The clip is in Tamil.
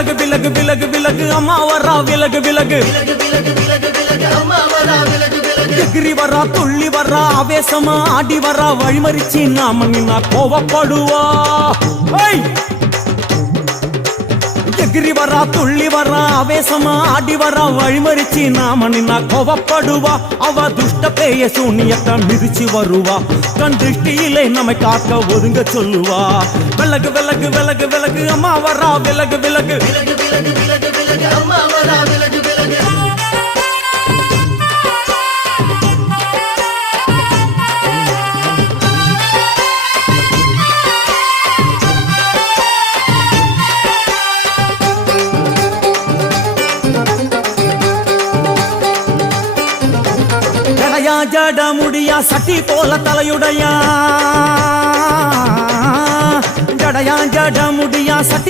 விலகு விலகு விலகு விலகு அம்மா வரா விலகு விலகு எகிரி வரா துள்ளி வரா ஆவேசமா ஆடி வரா வழிமறிச்சு நாம நின்னா கோவப்படுவா எகிரி வரா துள்ளி வரா ஆவேசமா ஆடி வரா வழிமறிச்சு நாம நின்னா கோவப்படுவா அவ துஷ்ட பேய சூனியத்தை மிதிச்சு வருவா கண் திருஷ்டியிலே நம்மை காக்க ஒதுங்க சொல்லுவா விலகு விலகு விலகு விலகு அம்மா வரா விலகு விலகு அம்மா வரா விலகு விலகு ஜட முடியா சட்டி போல தலையுடையா ஜடையா ஜட முடியா சட்டி